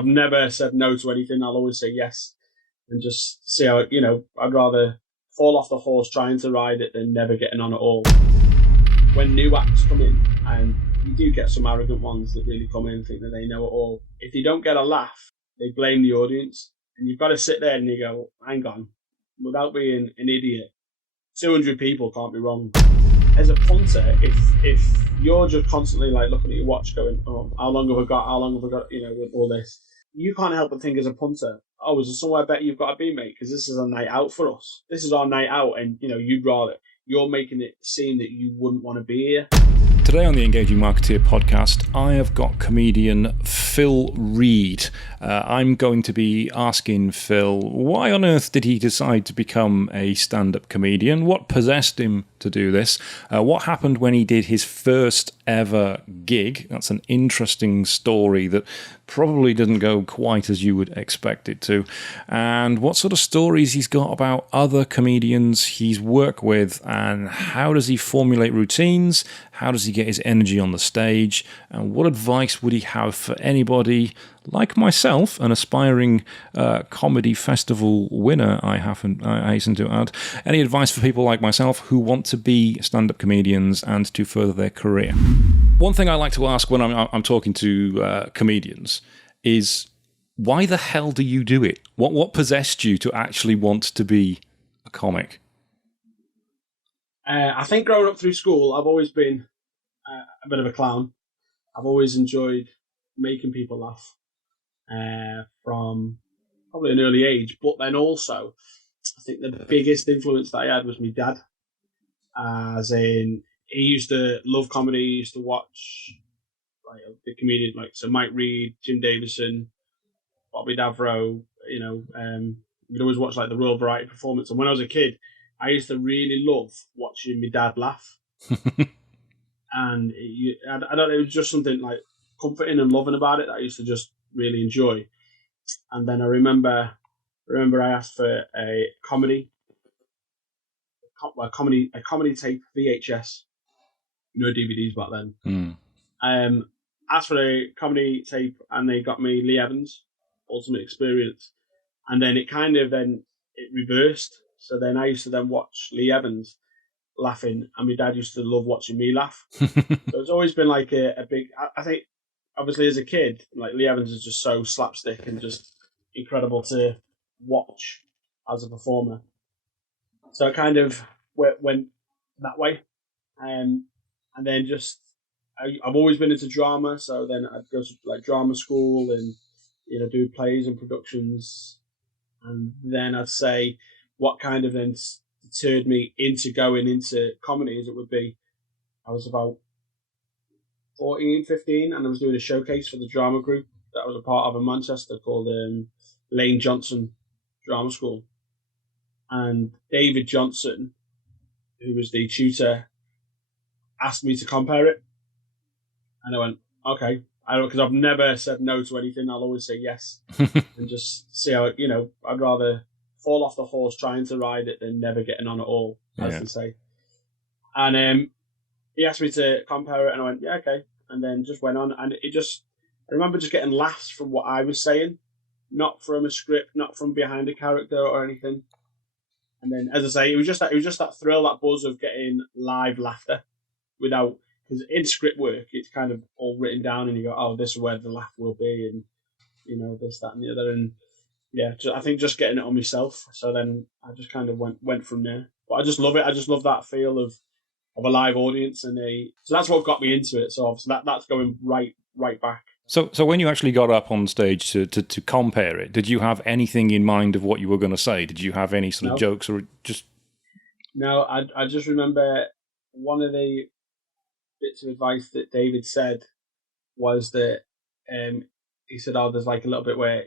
I've never said no to anything. I'll always say yes and just see how, I'd rather fall off the horse trying to ride it than never getting on at all. When new acts come in, and you do get some arrogant ones that really come in and think that they know it all, if you don't get a laugh, they blame the audience. And you've got to sit there and you go, hang on, without being an idiot, 200 people can't be wrong. As a punter, if you're just constantly like looking at your watch going, oh, how long have I got, with all this, you can't help but think as a punter, oh, is there somewhere better you've got to be, mate? Because this is a night out for us. This is our night out, and, you're making it seem that you wouldn't want to be here. Today on the Engaging Marketeer podcast, I have got comedian Phil Reid. I'm going to be asking Phil, why on earth did he decide to become a stand-up comedian? What possessed him to do this? What happened when he did his first ever gig? That's an interesting story that probably didn't go quite as you would expect it to. And what sort of stories he's got about other comedians he's worked with, and how does he formulate routines? How does he get his energy on the stage? And what advice would he have for anybody like myself, an aspiring comedy festival winner, I hasten to add? Any advice for people like myself who want to be stand-up comedians and to further their career? One thing I like to ask when I'm talking to comedians is, why the hell do you do it? What possessed you to actually want to be a comic? I think growing up through school, I've always been a bit of a clown. I've always enjoyed making people laugh from probably an early age. But then also, I think the biggest influence that I had was my dad. As in, he used to love comedy. He used to watch like the comedians like Mike Reid, Jim Davison, Bobby Davro. We'd always watch like the Royal Variety Performance. And when I was a kid, I used to really love watching my dad laugh. And I don't know, it was just something like comforting and loving about it that I used to just really enjoy. And then I remember I asked for a comedy tape VHS, no DVDs back then. Asked for a comedy tape, and they got me Lee Evans' Ultimate Experience, and then it reversed. So then I used to then watch Lee Evans laughing, and my dad used to love watching me laugh. So it's always been like a big. I think obviously as a kid, like Lee Evans is just so slapstick and just incredible to watch as a performer. So I kind of went that way, and then just I've always been into drama. So then I'd go to like drama school and do plays and productions, and then I'd say what kind of then deterred me into going into comedy as it would be. I was about 14, 15, and I was doing a showcase for the drama group that I was a part of in Manchester called Lane Johnson Drama School. And David Johnson, who was the tutor, asked me to compare it. And I went, okay. Because I've never said no to anything. I'll always say yes. And just see how, I'd rather fall off the horse trying to ride it than never getting on at all, as they say. And he asked me to compare it, and I went, yeah, okay. And then just went on, and I remember just getting laughs from what I was saying, not from a script, not from behind a character or anything. And then, as I say, it was just that thrill, that buzz of getting live laughter without, because in script work, it's kind of all written down, and you go, oh, this is where the laugh will be, and this, that, and the other, and yeah, I think just getting it on myself. So then I just kind of went from there. But I just love it. I just love that feel of a live audience, and so that's what got me into it. So obviously that's going right back. So when you actually got up on stage to compare it, did you have anything in mind of what you were going to say? Did you have any sort of jokes, or just? No, I just remember one of the bits of advice that David said was that he said, oh, there's like a little bit where,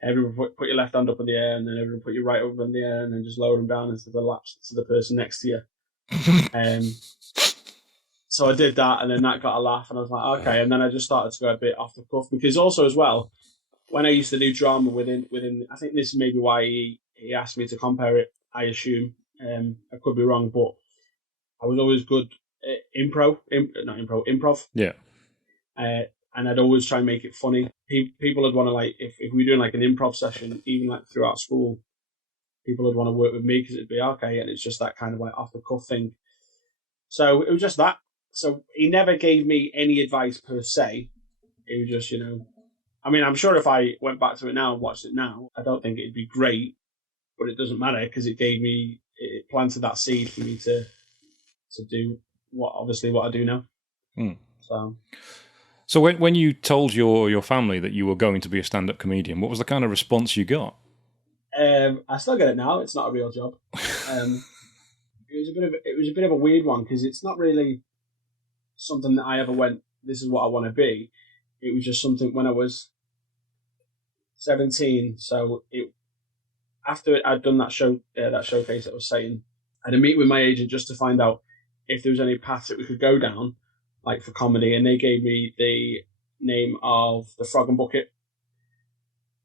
everyone put your left hand up in the air, and then everyone put your right over in the air, and then just lower them down into the laps to the person next to you. So I did that, and then that got a laugh, and I was like, okay. And then I just started to go a bit off the cuff, because also as well, when I used to do drama within, I think this is maybe why he asked me to compare it, I assume. I could be wrong, but I was always good at improv. Yeah. and I'd always try and make it funny. People would want to, like, if we were doing like an improv session, even like throughout school, people would want to work with me because it'd be okay, and it's just that kind of like off the cuff thing. So it was just that. So he never gave me any advice per se. It was just, I mean, I'm sure if I went back to it now and watched it now, I don't think it'd be great, but it doesn't matter because it planted that seed for me to do what I do now. So when you told your family that you were going to be a stand-up comedian, what was the kind of response you got? I still get it now. It's not a real job. It was a bit of a weird one because it's not really something that I ever went, this is what I want to be. It was just something when I was 17. So after I'd done that showcase that I was saying, I had a meet with my agent just to find out if there was any paths that we could go down, like for comedy, and they gave me the name of the Frog and Bucket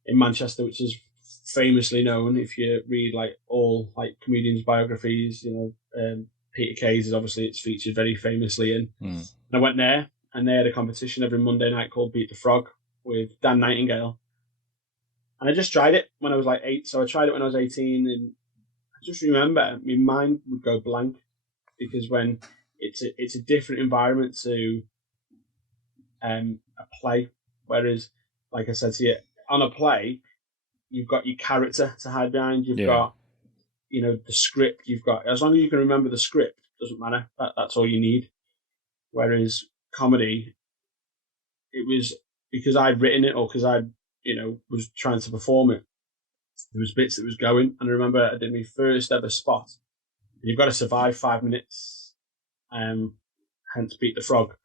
in Manchester, which is famously known if you read like all like comedians' biographies. Peter Kay's it's featured very famously in. And I went there, and they had a competition every Monday night called Beat the Frog with Dan Nightingale. And I just tried it when I was like 8. So I tried it when I was 18, and I just remember my mind would go blank because when it's a different environment to a play. Whereas, like I said to you, on a play, you've got your character to hide behind. You've got, the script. You've got, as long as you can remember the script, doesn't matter. That's all you need. Whereas comedy, it was because I'd written it or because I, was trying to perform it. There was bits that was going, and I remember I did my first ever spot. You've got to survive 5 minutes. Hence Beat the Frog.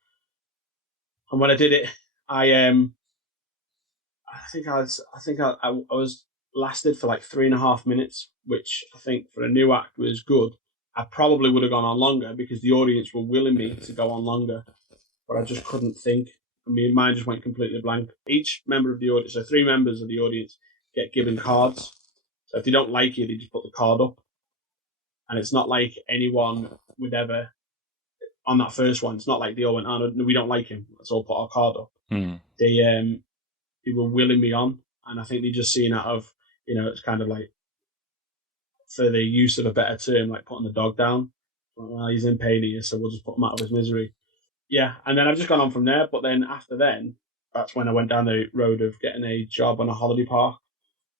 And when I did it, I think I was lasted for like 3.5 minutes, which I think for a new act was good. I probably would have gone on longer because the audience were willing me to go on longer, but I just couldn't think. I mean, mine just went completely blank. Each member of the audience, so 3 members of the audience, get given cards. So if they don't like you, they just put the card up. And it's not like anyone would ever, on that first one, it's not like they all went, oh, no, we don't like him, let's all put our card up. They were willing me on, and I think they just seen out of, it's kind of like, for the use of a better term, like putting the dog down. Well, he's in pain here, so we'll just put him out of his misery. Yeah, and then I've just gone on from there, but then after then, that's when I went down the road of getting a job on a holiday park,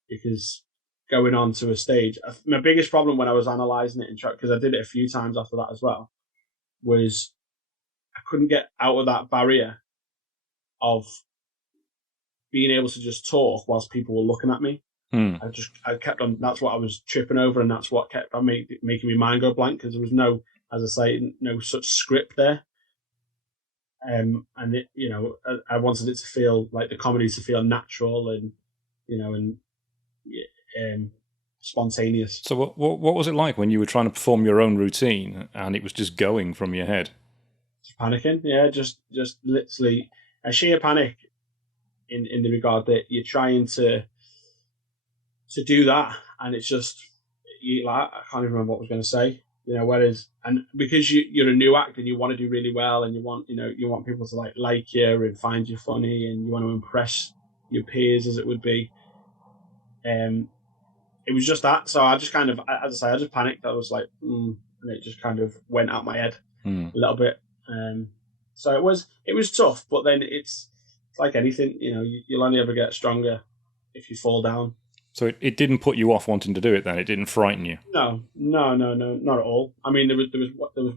because going on to a stage, my biggest problem when I was analysing it, because I did it a few times after that as well, was I couldn't get out of that barrier of being able to just talk whilst people were looking at me. I kept on, that's what I was tripping over, and that's what kept on making my mind go blank, because there was no, as I say, no such script there. And it, I wanted it to feel like the comedy to feel natural and, spontaneous. So what was it like when you were trying to perform your own routine and it was just going from your head? Just panicking, yeah, just literally a sheer panic in the regard that you're trying to do that, and it's just I can't even remember what I was going to say. Whereas, and because you're a new act and you want to do really well, and you want people to like you and find you funny, and you want to impress your peers, as it would be. It was just that. So I just kind of, as I say, I just panicked. I was like, and it just kind of went out my head a little bit. So it was tough, but then it's like anything, you'll only ever get stronger if you fall down. So it didn't put you off wanting to do it then? It didn't frighten you? No, not at all. I mean, there was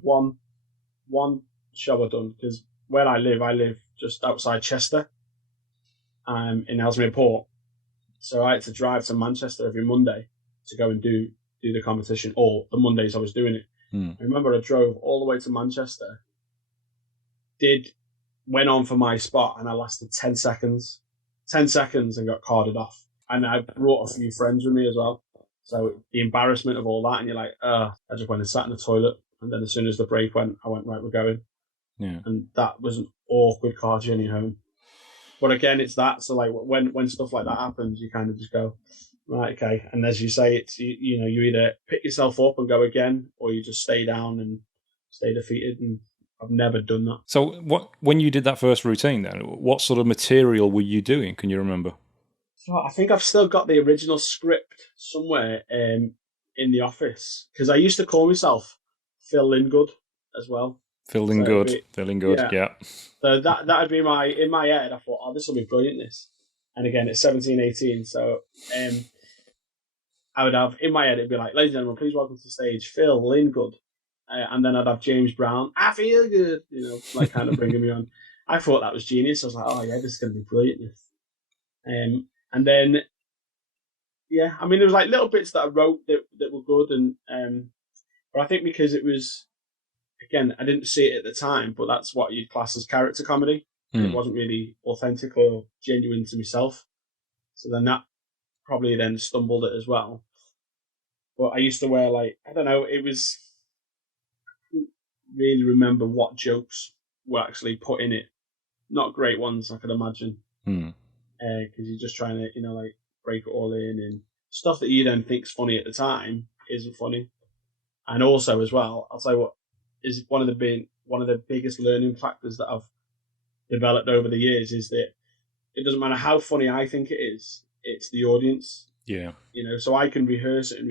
one show I done, because where I live just outside Chester, in Ellesmere Port. So I had to drive to Manchester every Monday to go and do the competition, or the Mondays I was doing it. I remember I drove all the way to Manchester, went on for my spot, and I lasted 10 seconds and got carded off. And I brought a few friends with me as well. So the embarrassment of all that, and you're like, I just went and sat in the toilet. And then as soon as the break went, I went, right, we're going. Yeah. And that was an awkward car journey home. But again, it's that. So like when stuff like that happens, you kind of just go, right, okay. And as you say, it's, you either pick yourself up and go again, or you just stay down and stay defeated and I've never done that. So when you did that first routine then, what sort of material were you doing? Can you remember? So I think I've still got the original script somewhere in the office, because I used to call myself Phil Lingood as well. Feeling good. Yeah. So that'd be in my head. I thought, oh, this will be brilliant. This, and again, it's 17, 18. So I would have in my head, it'd be like, ladies and gentlemen, please welcome to the stage Phil Lingood, and then I'd have James Brown. I feel good, like kind of bringing me on. I thought that was genius. I was like, oh yeah, this is going to be brilliant. And then, yeah, I mean, there was like little bits that I wrote that were good, and but I think because it was, again, I didn't see it at the time, but that's what you'd class as character comedy. It wasn't really authentic or genuine to myself. So then that probably then stumbled it as well. But I used to wear, like, I don't know, it was, I couldn't really remember what jokes were actually put in it. Not great ones, I could imagine. Because you're just trying to, like, break it all in, and stuff that you then think's funny at the time isn't funny. And also as well, I'll tell you what is one of the biggest learning factors that I've developed over the years is that it doesn't matter how funny I think it is, it's the audience. Yeah. So I can rehearse it and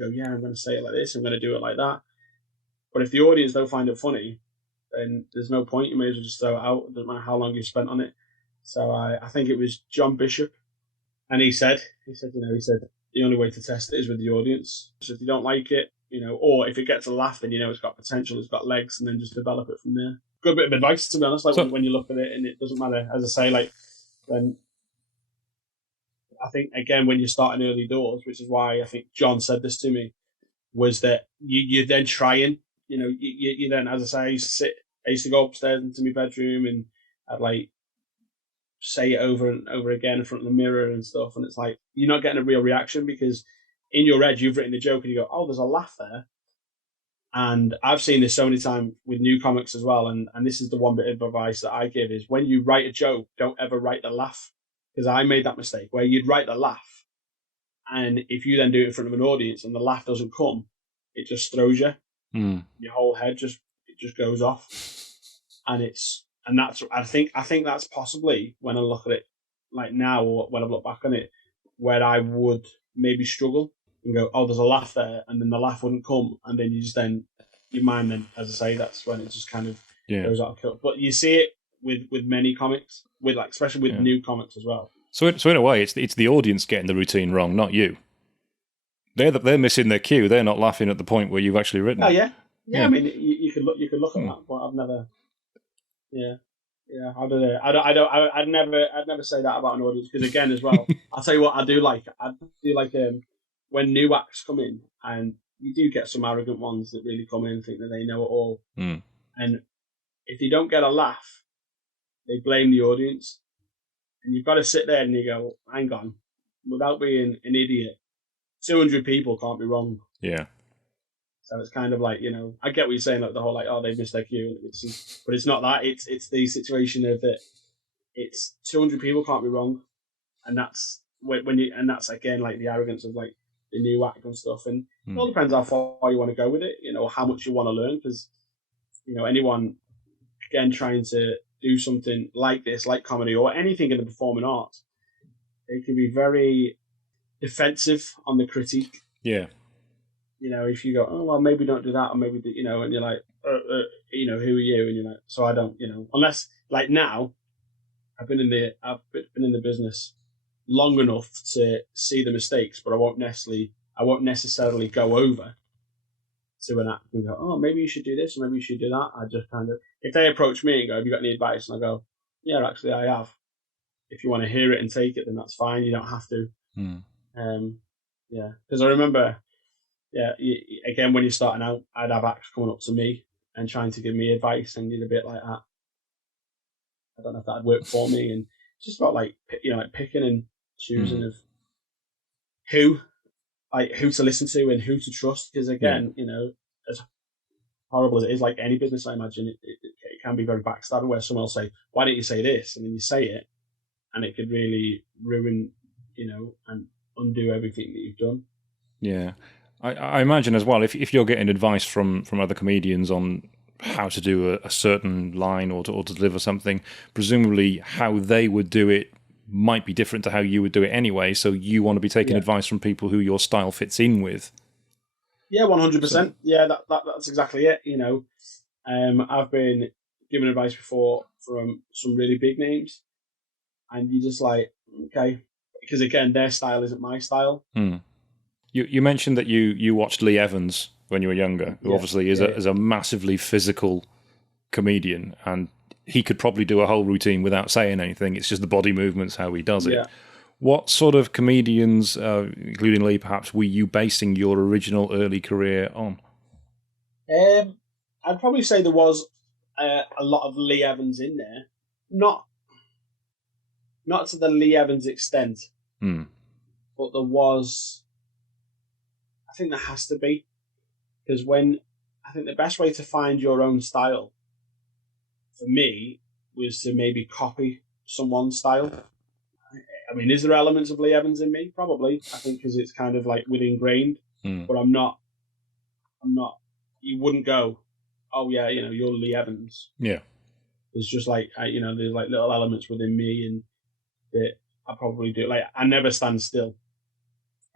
go, yeah, I'm going to say it like this, I'm going to do it like that. But if the audience don't find it funny, then there's no point. You may as well just throw it out. It doesn't matter how long you spent on it. So I think it was John Bishop, and he said, the only way to test it is with the audience. So if you don't like it, or if it gets a laugh, then it's got potential, it's got legs, and then just develop it from there. Good bit of advice, to be honest. Like when you look at it, and it doesn't matter, as I say, like when I think again when you're starting early doors, which is why I think John said this to me, was that you're then trying, you then, as I say, I used to go upstairs into my bedroom and I'd like say it over and over again in front of the mirror and stuff, and it's like you're not getting a real reaction because in your head you've written the joke and you go, oh, there's a laugh there. And I've seen this so many times with new comics as well, and this is the one bit of advice that I give is when you write a joke, don't ever write the laugh, because I made that mistake where you'd write the laugh, and if you then do it in front of an audience and the laugh doesn't come, it just throws you. Your whole head just goes off, and that's I think that's possibly when I look at it like now, or when I look back on it, where I would maybe struggle and go, oh, there's a laugh there, and then the laugh wouldn't come, and then your mind then, as I say, that's when it just kind of goes out of kilter. But you see it with many comics, especially with new comics as well. So in a way, it's the audience getting the routine wrong, not you. They're missing their cue. They're not laughing at the point where you've actually written. Oh yeah. I mean, you could look at that, but I've never. Yeah. I'd never say that about an audience, because again, as well, I'll tell you what I do like when new acts come in, and you do get some arrogant ones that really come in and think that they know it all, and if you don't get a laugh, they blame the audience, and you've got to sit there and you go, hang on, without being an idiot, 200 people can't be wrong. Yeah. So it's kind of like, I get what you're saying, like the whole like, oh, they missed their cue, but it's not that. It's the situation of that. It's 200 people can't be wrong, and that's and that's again like the arrogance of like the new act and stuff. And it all depends how far you want to go with it, how much you want to learn, because anyone again trying to do something like this, like comedy or anything in the performing arts, they can be very defensive on the critique. Yeah. If you go, oh, well, maybe don't do that, or maybe, and you're like, who are you? And you're like, so I don't, unless, like now, I've been in the business long enough to see the mistakes, but I won't necessarily go over to an act and go, oh, maybe you should do this, or maybe you should do that. I just kind of, if they approach me and go, have you got any advice? And I go, yeah, actually I have. If you want to hear it and take it, then that's fine. You don't have to. Yeah, because I remember, again, when you're starting out, I'd have acts coming up to me and trying to give me advice, and you're a bit like that. I don't know if that'd work for me, and it's just about like picking and choosing of who to listen to and who to trust. Because again, as horrible as it is, like any business, I imagine it can be very backstabbing, where someone will say, "Why don't you say this?" and then you say it, and it could really ruin, and undo everything that you've done. Yeah. I imagine as well, if you're getting advice from other comedians on how to do a certain line or to deliver something. Presumably, how they would do it might be different to how you would do it anyway. So you want to be taking advice from people who your style fits in with. Yeah, 100%. Yeah, that's exactly it. You know, I've been given advice before from some really big names, and you just like, okay, because again, their style isn't my style. You mentioned that you watched Lee Evans when you were younger, who obviously is a massively physical comedian, and he could probably do a whole routine without saying anything. It's just the body movements, how he does it. What sort of comedians, including Lee perhaps, were you basing your original early career on? I'd probably say there was a lot of Lee Evans in there. Not to the Lee Evans extent, but there was... I think there has to be. Because I think the best way to find your own style, for me, was to maybe copy someone's style. I mean, is there elements of Lee Evans in me? Probably. I think because it's kind of like with ingrained, but I'm not. You wouldn't go, oh yeah, you know, you're Lee Evans. Yeah. It's just like, you know, there's like little elements within me and that I probably do. Like, I never stand still.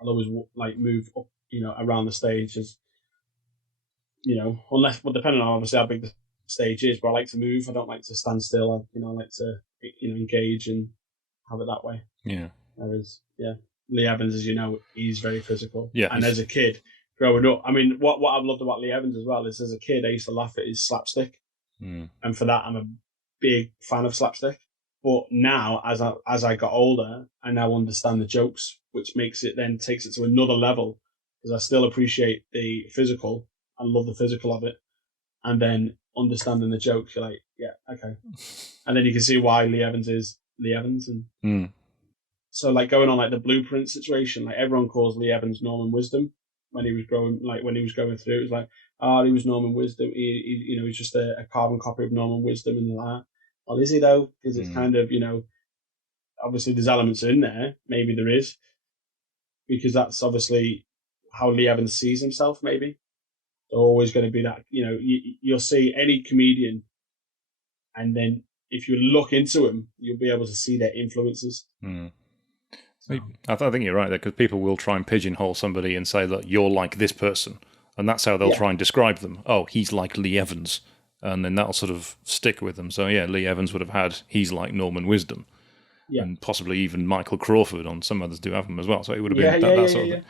I'll always like move up, you know, around the stage as, you know, depending on obviously how big the stage is, but I like to move. I don't like to stand still. I like to, you know, engage and have it that way. Yeah. Whereas, Lee Evans, as you know, he's very physical. Yeah. And as a kid growing up, I mean, what I've loved about Lee Evans as well is as a kid, I used to laugh at his slapstick. And for that, I'm a big fan of slapstick. But now, as I got older, I now understand the jokes, which takes it to another level, because I still appreciate the physical. I love the physical of it. And then understanding the jokes, you're like, yeah, okay. And then you can see why Lee Evans is Lee Evans. And so like going on like the Blueprint situation, like everyone calls Lee Evans Norman Wisdom when he was going through, it was like, he was Norman Wisdom. He you know, he's just a carbon copy of Norman Wisdom, and you're like, well, is he though? Because it's kind of, you know, obviously there's elements in there. Maybe there is, because that's obviously how Lee Evans sees himself. Maybe there's always going to be that. You know, you'll see any comedian, and then if you look into him, you'll be able to see their influences. I think you're right there, because people will try and pigeonhole somebody and say that you're like this person, and that's how they'll try and describe them. Oh, he's like Lee Evans, and then that'll sort of stick with them. So yeah, Lee Evans would have had he's like Norman Wisdom, and possibly even Michael Crawford. On some others do have them as well. So it would have been that sort of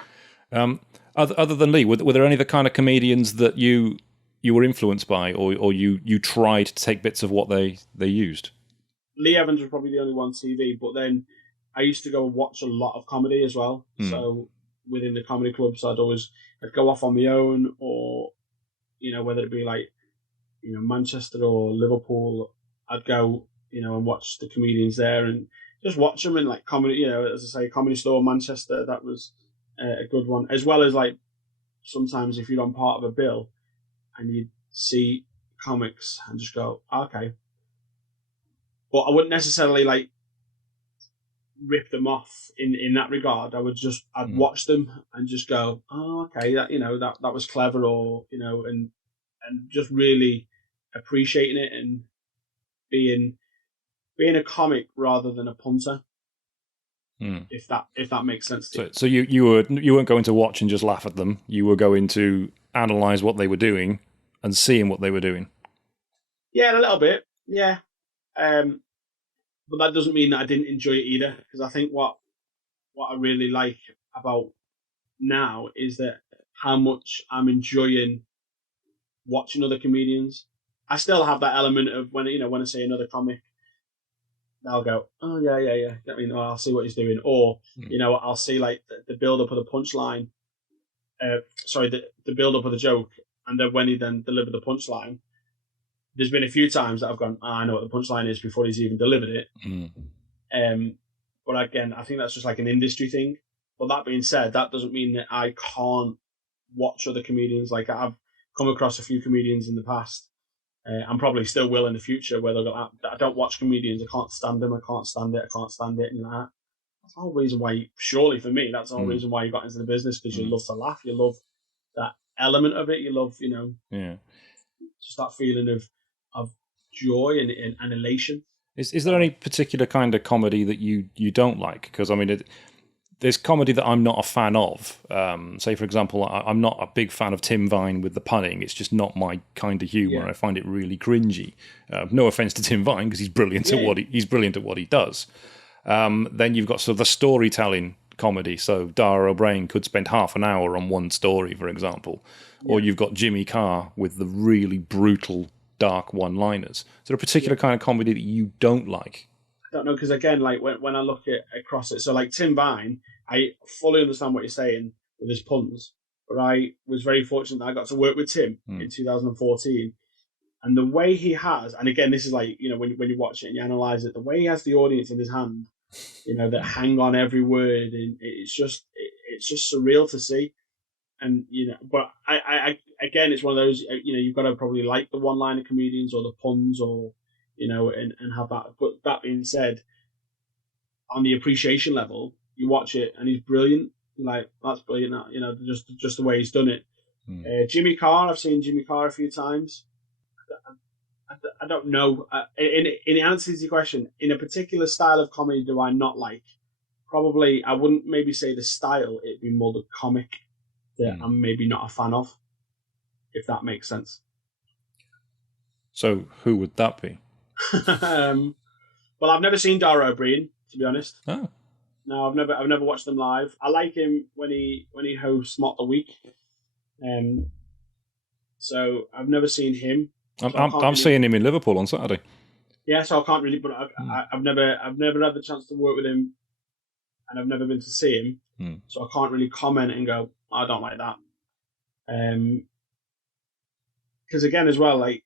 thing. Other than Lee, were there any other kind of comedians that you were influenced by, or you tried to take bits of what they used? Lee Evans was probably the only one TV, but then I used to go and watch a lot of comedy as well. So within the comedy clubs, I'd go off on my own, or, you know, whether it be like, you know, Manchester or Liverpool, I'd go, you know, and watch the comedians there and just watch them in like comedy, you know, as I say, Comedy Store Manchester, that was a good one. As well as like sometimes if you're on part of a bill and you see comics and just go, okay. But I wouldn't necessarily like rip them off in that regard. I'd watch them and just go, oh, okay, that, you know, that was clever, or, you know, and just really appreciating it and being a comic rather than a punter. If that makes sense to you. So you weren't going to watch and just laugh at them. You were going to analyze what they were doing and seeing what they were doing. Yeah, a little bit. Yeah. But that doesn't mean that I didn't enjoy it either, because I think what I really like about now is that how much I'm enjoying watching other comedians. I still have that element of when I see another comic, I'll go, oh yeah. I mean, I'll see what he's doing, or you know, I'll see like the build up of the punchline. The build up of the joke, and then when he then delivered the punchline. There's been a few times that I've gone, I know what the punchline is before he's even delivered it. But again, I think that's just like an industry thing. But that being said, that doesn't mean that I can't watch other comedians. Like, I've come across a few comedians in the past, and probably still will in the future, where they'll go, I don't watch comedians, I can't stand them, I can't stand it. And you're like, that's the whole reason why, surely for me, that's the whole reason why you got into the business, because you love to laugh, you love that element of it, you love, you know. Yeah. just that feeling of joy and elation. Is there any particular kind of comedy that you don't like? Because I mean, there's comedy that I'm not a fan of. Say, for example, I'm not a big fan of Tim Vine with the punning. It's just not my kind of humour. I find it really cringy. No offence to Tim Vine, because he's brilliant at what he does. Then you've got sort of the storytelling comedy. So Dara O'Brien could spend half an hour on one story, for example. Or you've got Jimmy Carr with the really brutal, dark one-liners. Is there a particular kind of comedy that you don't like? I don't know, because again, like when I look across it, so like Tim Vine, I fully understand what you're saying with his puns, but I was very fortunate that I got to work with Tim in 2014, and the way he has, and again, this is like, you know, when you watch it and you analyze it, the way he has the audience in his hand, you know, that hang on every word, and it's just surreal to see. And, you know, but I again, it's one of those, you know, you've got to probably like the one-liner comedians or the puns, or, you know, and have that. But that being said, on the appreciation level, you watch it and he's brilliant. You're like, that's brilliant. You know, just the way he's done it. Jimmy Carr, I've seen Jimmy Carr a few times. I don't know. In answer to your question, in a particular style of comedy do I not like? Probably, I wouldn't maybe say the style. It'd be more the comic that I'm maybe not a fan of, if that makes sense. So who would that be? Well, I've never seen Dara O'Brien, to be honest. Oh. No, I've never watched him live. I like him when he hosts Mock the Week. So I've never seen him. So I'm seeing him in Liverpool on Saturday. Yeah, so I can't really, but I've never had the chance to work with him, and I've never been to see him. So I can't really comment and go, I don't like that. Because again, as well, like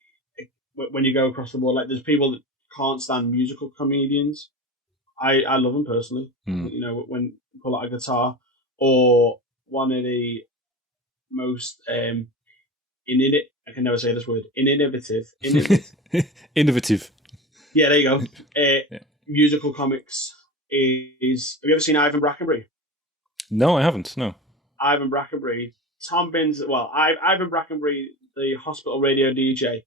when you go across the board, like there's people that can't stand musical comedians. I love them personally. You know, when you pull out a guitar, or one of the most I can never say this word. Innovative. Innovative. Yeah, there you go. Musical comics is. Have you ever seen Ivan Brackenbury? No, I haven't. No. Ivan Brackenbury, Tom Binns. Well, Ivan Brackenbury, the hospital radio DJ,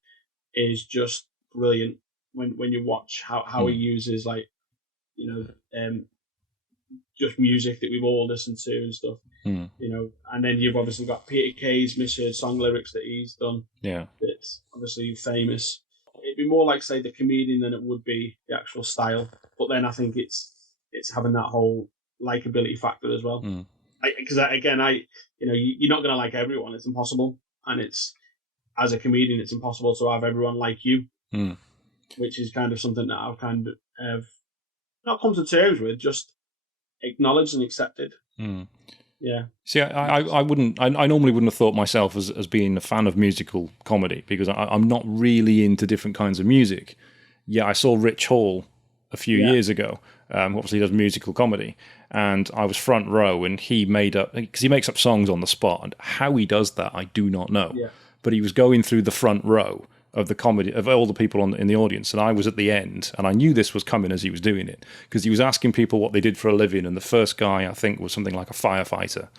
is just brilliant. When you watch how he uses, like, you know, just music that we've all listened to and stuff. You know, and then you've obviously got Peter Kay's misheard song lyrics that he's done. Yeah, it's obviously famous. It'd be more like, say, the comedian than it would be the actual style. But then I think it's having that whole likability factor as well. Because again, you know, you're not going to like everyone. It's impossible, and it's, as a comedian, it's impossible to have everyone like you, which is kind of something that I've kind of not come to terms with, just acknowledged and accepted. Yeah. See, I wouldn't. I normally wouldn't have thought myself as being a fan of musical comedy, because I'm not really into different kinds of music. Yeah, I saw Rich Hall a few years ago. Obviously, he does musical comedy, and I was front row, and he makes up songs on the spot, and how he does that, I do not know. Yeah. But he was going through the front row of the comedy of all the people in the audience, and I was at the end, and I knew this was coming as he was doing it, because he was asking people what they did for a living, and the first guy, I think, was something like a firefighter.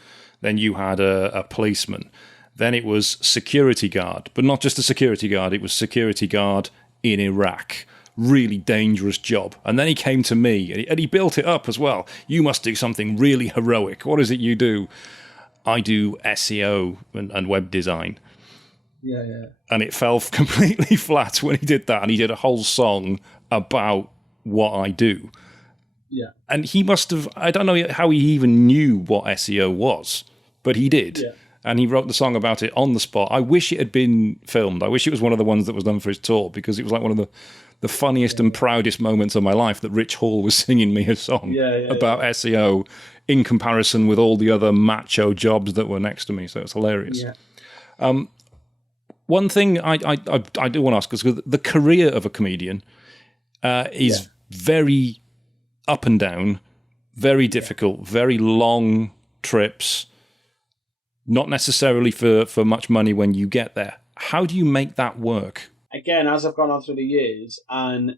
Then you had a policeman. Then it was security guard, but not just a security guard, it was security guard in Iraq. Really dangerous job. And then he came to me, and he built it up as well. You must do something really heroic. What is it you do? I do SEO and web design. Yeah. And it fell completely flat when he did that, and he did a whole song about what I do. Yeah. And he must have, I don't know how he even knew what SEO was, but he did. Yeah. And he wrote the song about it on the spot. I wish it had been filmed. I wish it was one of the ones that was done for his tour, because it was like one of the funniest and proudest moments of my life that Rich Hall was singing me a song about SEO in comparison with all the other macho jobs that were next to me. So it's hilarious. Yeah. One thing I do want to ask is, the career of a comedian is very up and down, very difficult, very long trips, not necessarily for much money when you get there. How do you make that work? Again, as I've gone on through the years, and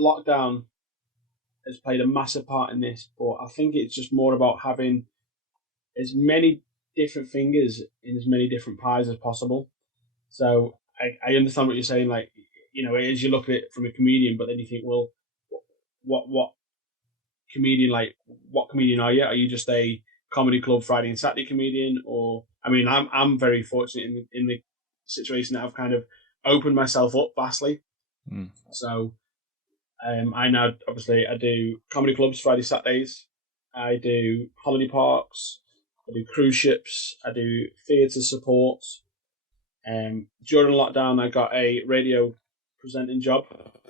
lockdown has played a massive part in this, but I think it's just more about having as many different fingers in as many different pies as possible. So I understand what you're saying. Like, as you look at it from a comedian, but then you think, well, what comedian, like, what comedian are you? Are you just a comedy club Friday and Saturday comedian? Or, I mean, I'm very fortunate in the situation that I've kind of opened myself up vastly. So I now, obviously, I do comedy clubs Friday, Saturdays. I do holiday parks. I do cruise ships. I do theatre support. During lockdown, I got a radio presenting job.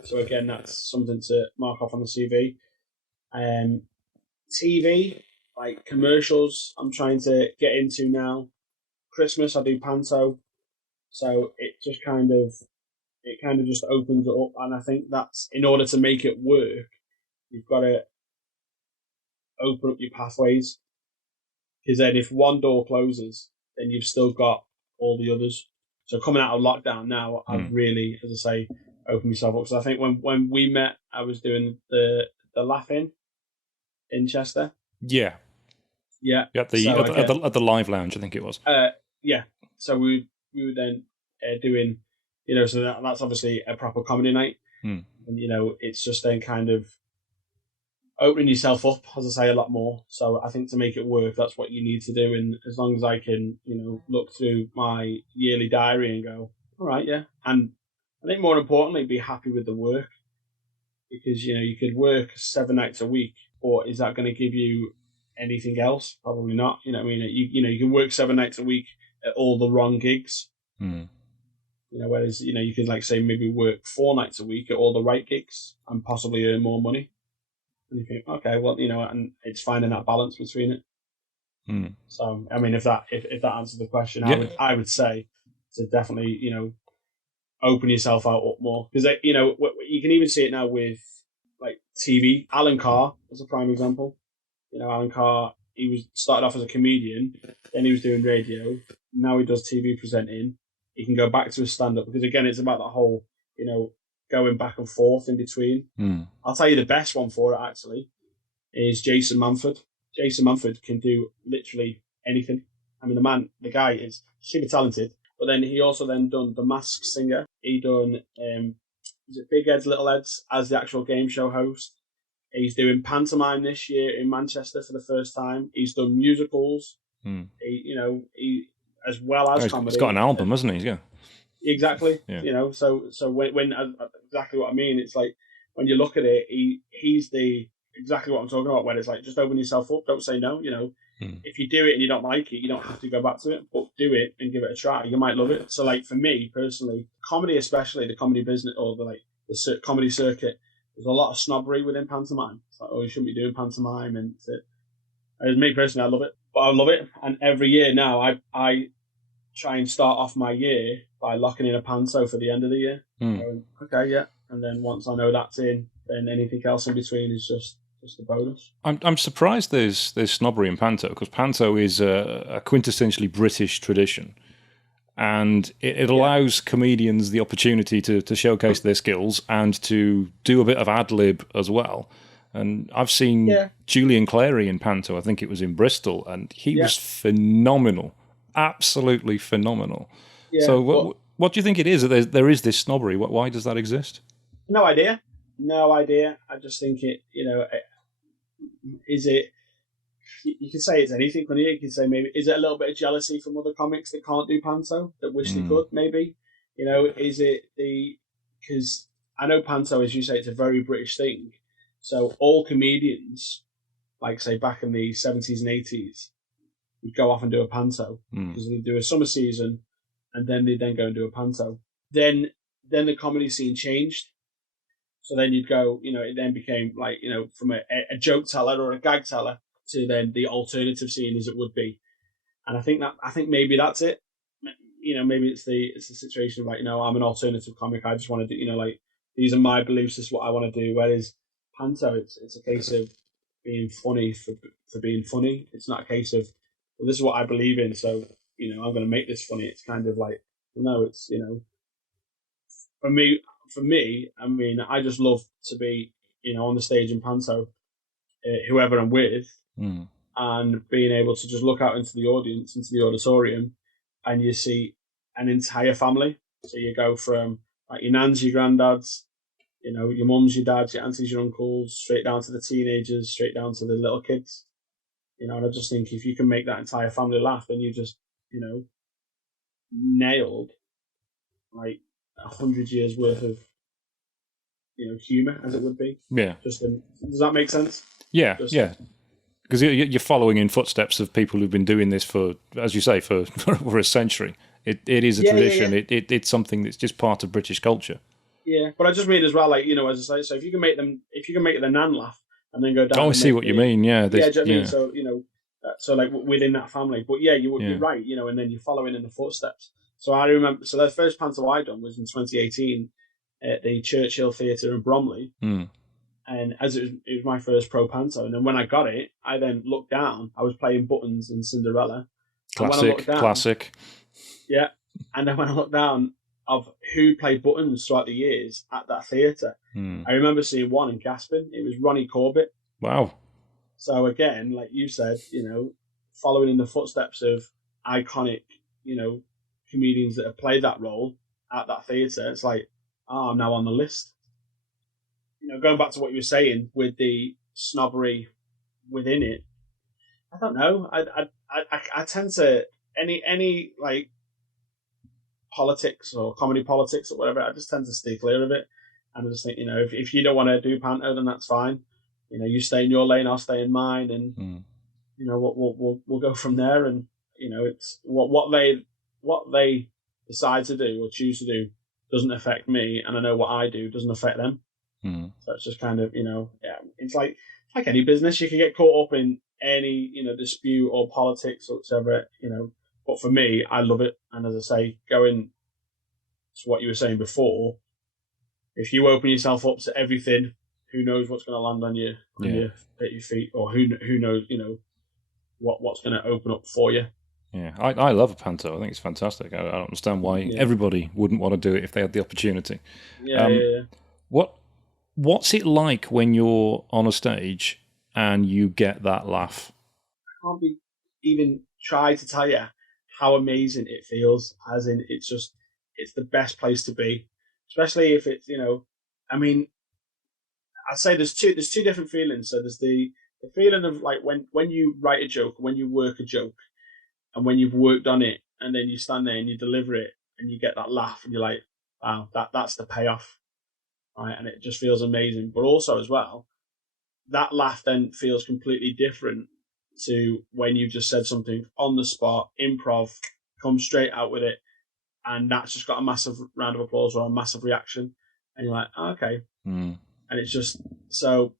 So again, that's something to mark off on the CV. TV, like commercials, I'm trying to get into now. Christmas, I do Panto. So it kind of just opens it up. And I think that's, in order to make it work, you've got to open up your pathways. Because then if one door closes, then you've still got all the others. So coming out of lockdown now, I've really, as I say, opened myself up. So I think when we met, I was doing the Laugh-In in Chester. Yeah. At the Live Lounge, I think it was. Yeah. So we were then doing, so that's obviously a proper comedy night. And, it's just then kind of opening yourself up, as I say, a lot more. So I think to make it work, that's what you need to do. And as long as I can, look through my yearly diary and go, all right, yeah. And I think more importantly, be happy with the work. Because, you could work 7 nights a week, or is that going to give you anything else? Probably not. You can work 7 nights a week at all the wrong gigs. Whereas, you could, like, say, maybe work 4 nights a week at all the right gigs and possibly earn more money. And you think, okay, well, and it's finding that balance between it. So, I mean, if that answers the question, I would say to definitely, open yourself out up more. Because, you can even see it now with, like, TV. Alan Carr is a prime example. Alan Carr, he started off as a comedian, then he was doing radio, now he does TV presenting. He can go back to his stand-up, because, again, it's about that whole, going back and forth in between. I'll tell you the best one for it, actually, is Jason Manford. Jason Manford can do literally anything. I mean, the guy is super talented, but then he also then done The Masked Singer. He done, is it Big Heads, Little Heads as the actual game show host. He's doing pantomime this year in Manchester for the first time. He's done musicals. He as well as comedy. He's got an album, hasn't he? Yeah. Exactly. Yeah. So when exactly what I mean, it's like when you look at it, he's the exactly what I'm talking about. When it's like, just open yourself up, don't say no. If you do it and you don't like it, you don't have to go back to it, but do it and give it a try. You might love it. So, like, for me personally, comedy, especially the comedy business or the comedy circuit, there's a lot of snobbery within pantomime. It's like, oh, you shouldn't be doing pantomime, and as me personally, I love it. But I love it, and every year now, I try and start off my year by locking in a panto for the end of the year. Going, okay, yeah, and then once I know that's in, then anything else in between is just a bonus. I'm surprised there's snobbery in Panto, because Panto is a quintessentially British tradition, and it allows comedians the opportunity to showcase their skills and to do a bit of ad-lib as well. And I've seen Julian Clary in Panto, I think it was in Bristol, and he was phenomenal, absolutely phenomenal. Yeah, so what do you think it is that there is this snobbery? Why does that exist? No idea. I just think is it, you can say it's anything, couldn't you? You can say maybe, is it a little bit of jealousy from other comics that can't do Panto, that wish they could, maybe? Is it because I know Panto, as you say, it's a very British thing. So all comedians, like, say, back in the 70s and 80s, would go off and do a Panto, because they'd do a summer season, and then they'd then go and do a Panto. Then the comedy scene changed. So then you'd go, it then became like, from a joke teller or a gag teller to then the alternative scene, as it would be. And I think maybe that's it. Maybe it's the situation of, like, I'm an alternative comic. I just want to do, like, these are my beliefs. This is what I want to do. Whereas Panto, it's a case of being funny for being funny. It's not a case of, well, this is what I believe in, so, I'm going to make this funny. It's kind of like, no, it's, for me, I mean, I just love to be, on the stage in Panto, whoever I'm with, and being able to just look out into the audience, into the auditorium, and you see an entire family. So you go from like your nans, your granddads, your mums, your dads, your aunties, your uncles, straight down to the teenagers, straight down to the little kids. And I just think if you can make that entire family laugh, then you just, nailed like 100 years worth of, humour, as it would be. Yeah. Does that make sense? Yeah, yeah. Because you're following in footsteps of people who've been doing this for, as you say, for over a century. It is a tradition. Yeah. It's something that's just part of British culture. Yeah, but I just mean as well, like, as I say, so if you can make the nan laugh and then go down. Oh, I see what you mean. Yeah. Do you know what I mean? So, so like within that family. But yeah, you're right, and then you're following in the footsteps. So I remember, so the first panto I done was in 2018 at the Churchill Theatre in Bromley. Mm. And as it was my first pro panto. And then when I got it, I then looked down. I was playing Buttons in Cinderella. Classic. Yeah. And then when I looked down of who played Buttons throughout the years at that theatre, I remember seeing one and gasping. It was Ronnie Corbett. Wow. So again, like you said, following in the footsteps of iconic, comedians that have played that role at that theatre, it's like, I'm now on the list. Going back to what you were saying with the snobbery within it, I don't know. I tend to any like politics or comedy politics or whatever. I just tend to stay clear of it, and I just think if you don't want to do panto, then that's fine. You stay in your lane, I'll stay in mine, and we'll go from there. And it's what they decide to do or choose to do doesn't affect me, and I know what I do doesn't affect them. So it's just kind of, it's like any business. You can get caught up in any, dispute or politics or whatever, but for me, I love it. And as I say, going to what you were saying before, if you open yourself up to everything, who knows what's going to land on you, at your feet, or who knows, what's going to open up for you. Yeah, I love a panto. I think it's fantastic. I don't understand why everybody wouldn't want to do it if they had the opportunity. Yeah. What's it like when you're on a stage and you get that laugh? I can't even try to tell you how amazing it feels. As in, it's the best place to be, especially if it's, I'd say there's two different feelings. So there's the feeling of like when you write a joke, when you work a joke, and when you've worked on it, and then you stand there and you deliver it, and you get that laugh, and you're like, wow, that's the payoff. Right, and it just feels amazing. But also as well, that laugh then feels completely different to when you just said something on the spot, improv, come straight out with it, and that's just got a massive round of applause or a massive reaction, and you're like, okay. And it's just so.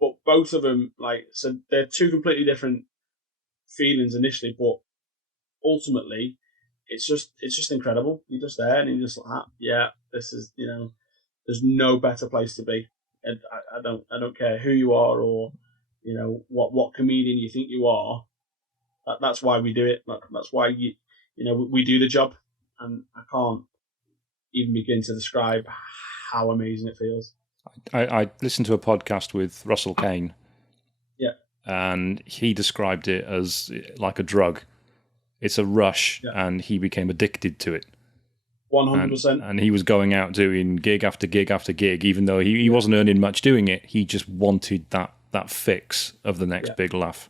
But both of them, so they're two completely different feelings initially, but ultimately, it's just incredible. You're just there, and you're just like, this is There's no better place to be. And I don't care who you are or what comedian you think you are. That's why we do it. That's why we do the job. And I can't even begin to describe how amazing it feels. I listened to a podcast with Russell Kane. Yeah. And he described it as like a drug. It's a rush, and he became addicted to it. 100%. And he was going out doing gig after gig after gig, even though he wasn't earning much doing it. He just wanted that fix of the next big laugh.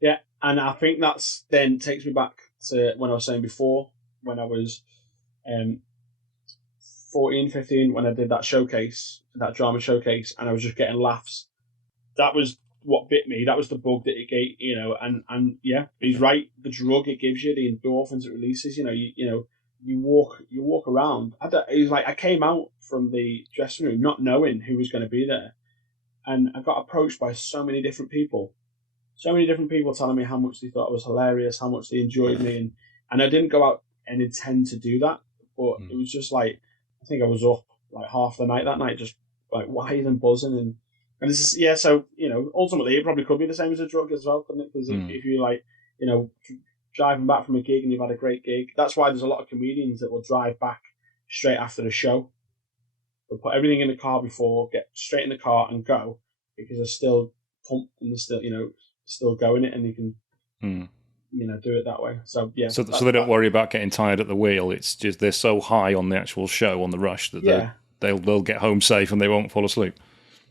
Yeah, and I think that's then takes me back to when I was saying before, when I was 14, 15, when I did that showcase, that drama showcase, and I was just getting laughs. That was what bit me. That was the bug that it gave, and yeah, he's right. The drug it gives you, the endorphins it releases, you walk around. It was like I came out from the dressing room not knowing who was going to be there, and I got approached by so many different people telling me how much they thought I was hilarious, how much they enjoyed me, and I didn't go out and intend to do that, but it was just like I think I was up like half the night that night, just like wide and buzzing, and it's just, so ultimately it probably could be the same as a drug as well, couldn't it? Because if you like driving back from a gig and you've had a great gig. That's why there's a lot of comedians that will drive back straight after the show. They'll put everything in the car before, get straight in the car and go, because they're still pumped and they're still, still going it, and you can do it that way. So yeah. So they don't worry about getting tired at the wheel. It's just they're so high on the actual show, on the rush, that they'll get home safe and they won't fall asleep.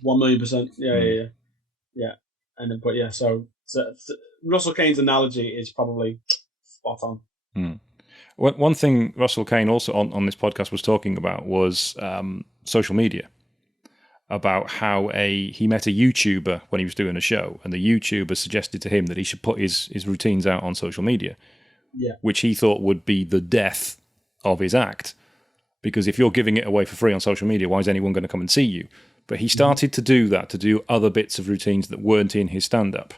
1,000,000%. Yeah. And but yeah, so Russell Kane's analogy is probably spot on. One thing Russell Kane also on this podcast was talking about was social media. About how he met a YouTuber when he was doing a show, and the YouTuber suggested to him that he should put his routines out on social media, which he thought would be the death of his act. Because if you're giving it away for free on social media, why is anyone going to come and see you? But he started to do that, to do other bits of routines that weren't in his stand-up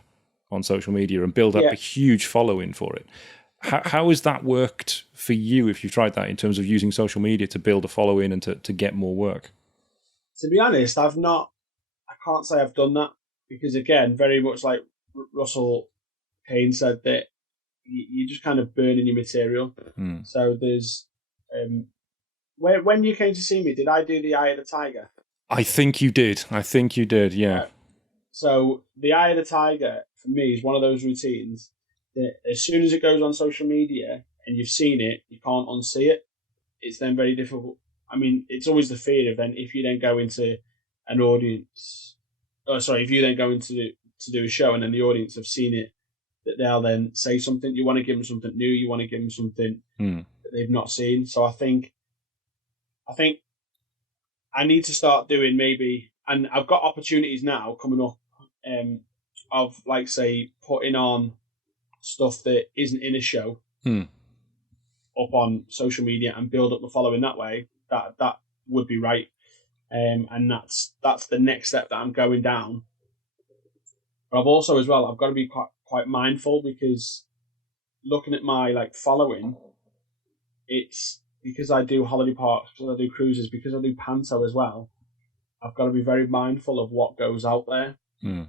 on social media and build up a huge following for it. How has that worked for you if you've tried that in terms of using social media to build a following and to get more work? To be honest, I can't say I've done that because, again, very much like Russell Kane said, that you just kind of burning your material. So there's, when you came to see me, did I do the Eye of the Tiger? I think you did, yeah. So the Eye of the Tiger, for me, is one of those routines that as soon as it goes on social media and you've seen it, you can't unsee it. It's then very difficult. I mean, it's always the fear of then if you then go into an audience, if you then go into to do a show and then the audience have seen it, that they'll then say something. You want to give them something new. You want to give them something that they've not seen. So I think I need to start doing maybe, and I've got opportunities now coming up of like say putting on stuff that isn't in a show up on social media and build up the following that way. That would be right, and that's the next step that I'm going down. But I've also as well, I've got to be quite mindful because looking at my like following, it's because I do holiday parks, because I do cruises, because I do Panto as well. I've got to be very mindful of what goes out there, and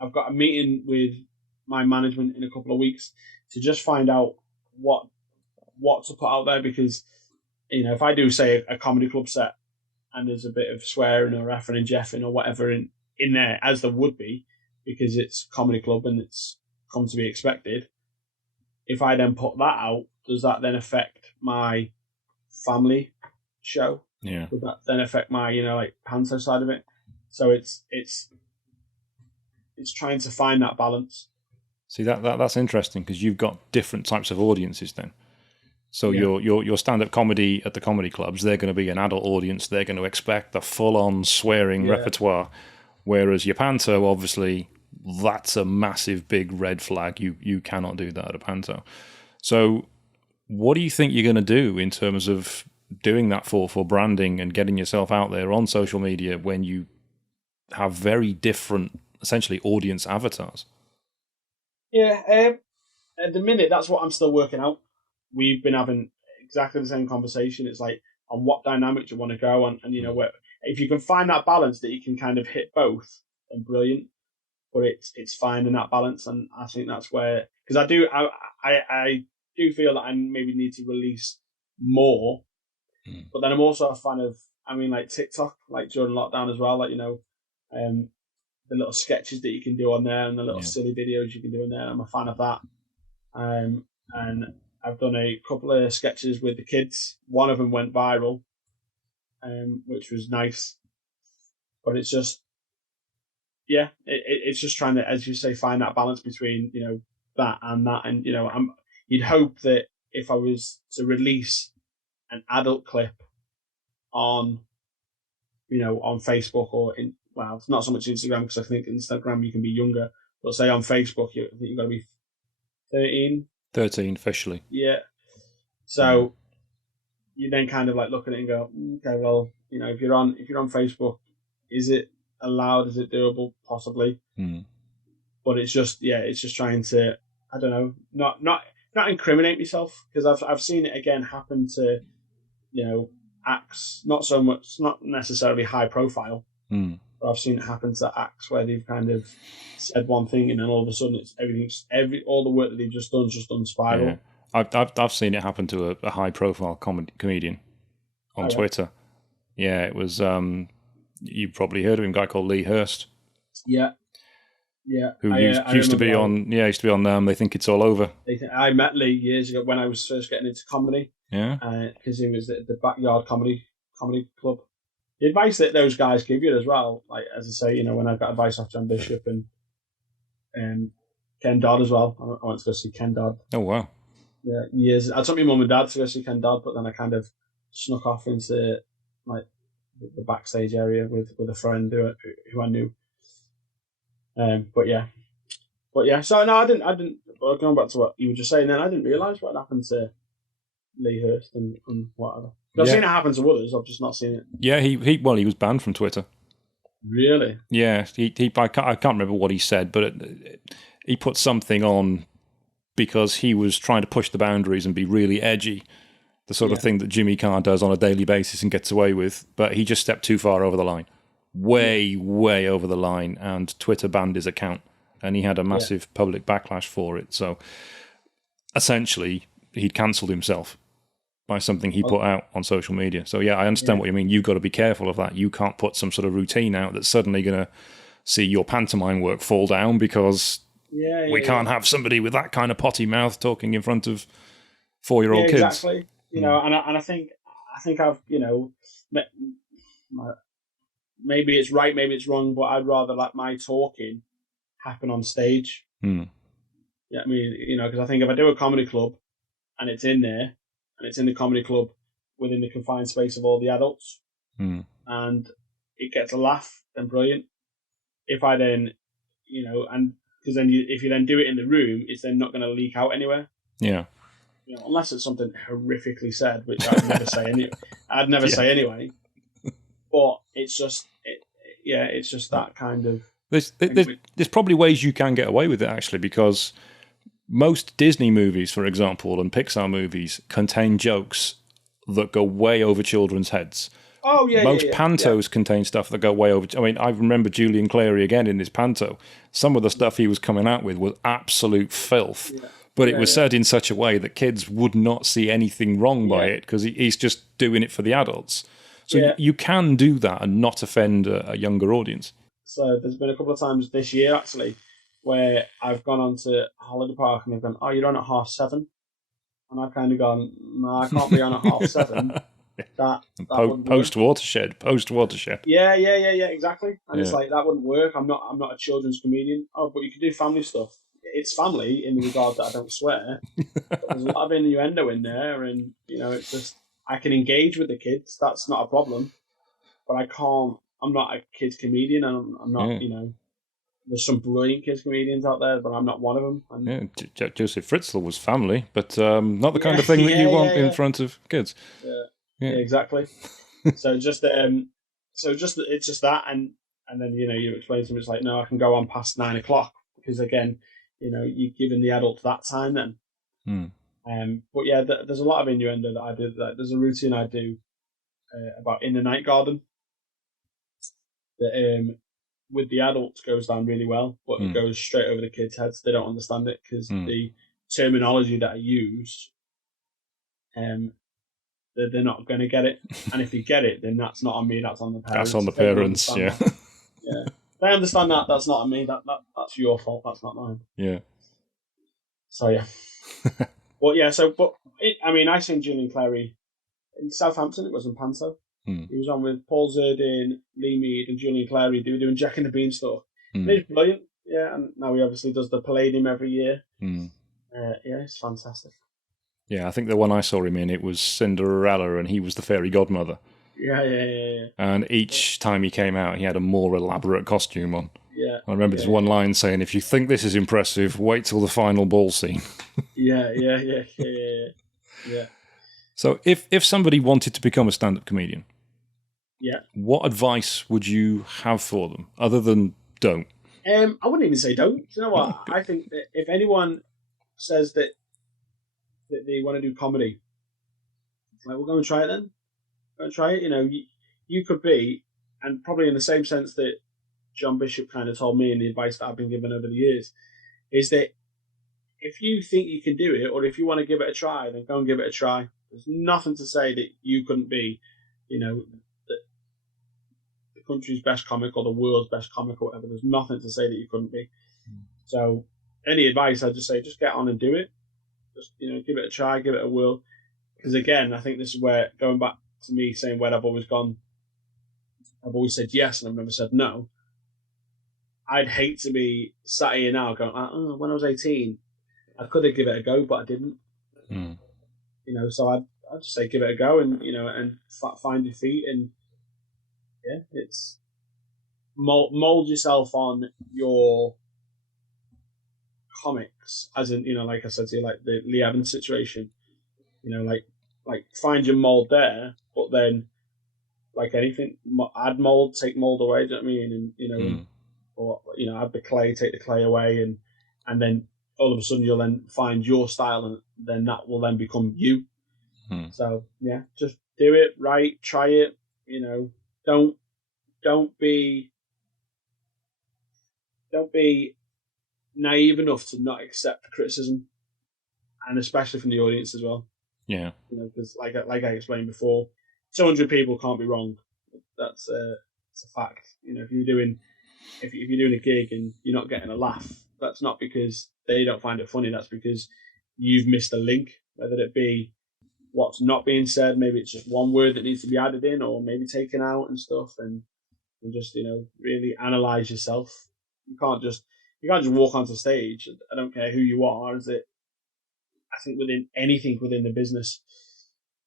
I've got a meeting with my management in a couple of weeks to just find out what to put out there, because if I do say a comedy club set and there's a bit of swearing or effing and jeffing or whatever in there, as there would be because it's comedy club and it's come to be expected, if I then put that out, does that then affect my family show? Would that then affect my like Panto side of it? So it's trying to find that balance. See, that's interesting because you've got different types of audiences then. So your stand-up comedy at the comedy clubs, they're going to be an adult audience. They're going to expect the full-on swearing repertoire. Whereas your Panto, obviously, that's a massive, big red flag. You cannot do that at a Panto. So what do you think you're going to do in terms of doing that for branding and getting yourself out there on social media when you have very different, essentially, audience avatars? Yeah, at the minute, that's what I'm still working out. We've been having exactly the same conversation. It's like on what dynamic do you want to go on, and where, if you can find that balance that you can kind of hit both, then brilliant. But it's finding that balance, and I think that's where, because I do feel that I maybe need to release more, but then I'm also a fan of, like TikTok, like during lockdown as well, like the little sketches that you can do on there and the little silly videos you can do on there. I'm a fan of that, and I've done a couple of sketches with the kids. One of them went viral, which was nice. But it's just, it's just trying to, as you say, find that balance between, that and that. And, you'd hope that if I was to release an adult clip on, on Facebook or it's not so much Instagram, because I think Instagram you can be younger, but say on Facebook, I think you've got to be 13. 13 officially. Yeah. So you then kind of like look at it and go, okay, well, if you're on Facebook, is it allowed? Is it doable? Possibly. But it's just trying to, I don't know, not incriminate myself, because I've seen it again happen to, acts, not so much, not necessarily high profile, but I've seen it happen to acts where they've kind of said one thing and then all of a sudden all the work that they've just done spiral. Yeah. I've seen it happen to a high profile comedian on Twitter. Yeah, it was you probably heard of him, a guy called Hurst. Yeah. Yeah, who I used to be remember on. Yeah, used to be on. They think it's all over. I met Lee years ago when I was first getting into comedy. Yeah, because he was the backyard comedy club. The advice that those guys give you as well, like as I say, when I got advice off John Bishop and Ken Dodd as well. I went to go see Ken Dodd. Oh wow. Yeah, years. I took my mum and dad to go see Ken Dodd, but then I kind of snuck off into like the backstage area with a friend who I knew. But yeah. So no, I didn't. But going back to what you were just saying, then I didn't realise what happened to Lee Hurst and whatever. I've seen it happen to others. I've just not seen it. Yeah, he was banned from Twitter. Really? Yeah, I can't remember what he said, but he put something on because he was trying to push the boundaries and be really edgy, the sort of thing that Jimmy Carr does on a daily basis and gets away with. But he just stepped too far over the line, way over the line, and Twitter banned his account, and he had a massive public backlash for it. So essentially, he'd cancelled himself by something he put out on social media. So yeah, I understand what you mean. You've got to be careful of that. You can't put some sort of routine out that's suddenly going to see your pantomime work fall down because we can't have somebody with that kind of potty mouth talking in front of 4-year-old kids. Exactly. And I think I've maybe it's right, maybe it's wrong, but I'd rather let my talking happen on stage. Yeah, I mean, because I think if I do a comedy club and it's in there, and it's in the comedy club within the confined space of all the adults, and it gets a laugh, then brilliant. If I then, and because then if you then do it in the room, it's then not going to leak out anywhere. Yeah. Unless it's something horrifically said, which I'd never say anyway. I'd never say anyway. But it's just, it's just that kind of. There's probably ways you can get away with it actually, because most Disney movies, for example, and Pixar movies contain jokes that go way over children's heads. Oh, yeah. Most Pantos contain stuff that go way over. I mean, I remember Julian Clary again in his Panto. Some of the stuff he was coming out with was absolute filth. Yeah. But it was said in such a way that kids would not see anything wrong by it because he's just doing it for the adults. So you can do that and not offend a younger audience. So there's been a couple of times this year, actually, where I've gone on to Holiday Park and they've gone, oh, you're on at 7:30? And I've kind of gone, no, I can't be on at 7:30. That post watershed. Yeah, exactly. And it's like, that wouldn't work. I'm not a children's comedian. Oh, but you can do family stuff. It's family in the regard that I don't swear. But there's a lot of innuendo in there, and it's just I can engage with the kids. That's not a problem. But I can't. I'm not a kids comedian, and I'm not. There's some brilliant kids comedians out there, but I'm not one of them. Joseph Fritzl was family, but not the kind of thing that you want in front of kids. Yeah, exactly. So it's just that, and then you explain to them, it's like, no, I can go on past 9:00 because again, you're giving the adult that time then. But yeah, there's a lot of innuendo that I do. There's a routine I do about in the night garden that with the adults goes down really well, but it goes straight over the kids' heads. They don't understand it because the terminology that I use, they're not going to get it. And if they get it, then that's not on me. That's on the parents. That's on the parents. Yeah. Yeah. They understand that. That's not on me. That's your fault. That's not mine. Yeah. So yeah. I seen Julian Clary in Southampton. It was in Panto. He was on with Paul Zerdin, Lee Mead, and Julian Clary. They were doing Jack and the Beanstalk. It's brilliant. Yeah, and now he obviously does the Palladium every year. It's fantastic. Yeah, I think the one I saw him in, it was Cinderella, and he was the fairy godmother. Yeah. And each time he came out, he had a more elaborate costume on. Yeah. I remember there's one line saying, if you think this is impressive, wait till the final ball scene. Yeah. So if somebody wanted to become a stand-up comedian, what advice would you have for them, other than don't? I wouldn't even say don't. You know what? I think that if anyone says that they want to do comedy, it's like, we'll go and try it then. Go and try it. You could be, and probably in the same sense that John Bishop kind of told me, and the advice that I've been given over the years, is that if you think you can do it, or if you want to give it a try, then go and give it a try. There's nothing to say that you couldn't be, the country's best comic or the world's best comic or whatever. There's nothing to say that you couldn't be. So any advice, I'd just say, just get on and do it. Just, give it a try, give it a whirl. Because again, I think this is where, going back to me saying where I've always gone, I've always said yes and I've never said no. I'd hate to be sat here now going, oh, when I was 18, I could have given it a go, but I didn't. So I'd just say give it a go and, and find your feet. And yeah, it's mold yourself on your comics, as in, like I said to you, like the Lee Evans situation, like find your mold there, but then like anything, add mold, take mold away, do you know what I mean? And, or, add the clay, take the clay away, and then all of a sudden you'll then find your style, and then that will then become you. So yeah, just do it right, try it, don't be naive enough to not accept criticism, and especially from the audience as well. Yeah. Because like I explained before, 200 people can't be wrong. It's a fact. If you're doing a gig and you're not getting a laugh, that's not because they don't find it funny. That's because you've missed a link, whether it be what's not being said, maybe it's just one word that needs to be added in, or maybe taken out and stuff, and just really analyze yourself. You can't just walk onto stage. I don't care who you are. I think within anything within the business,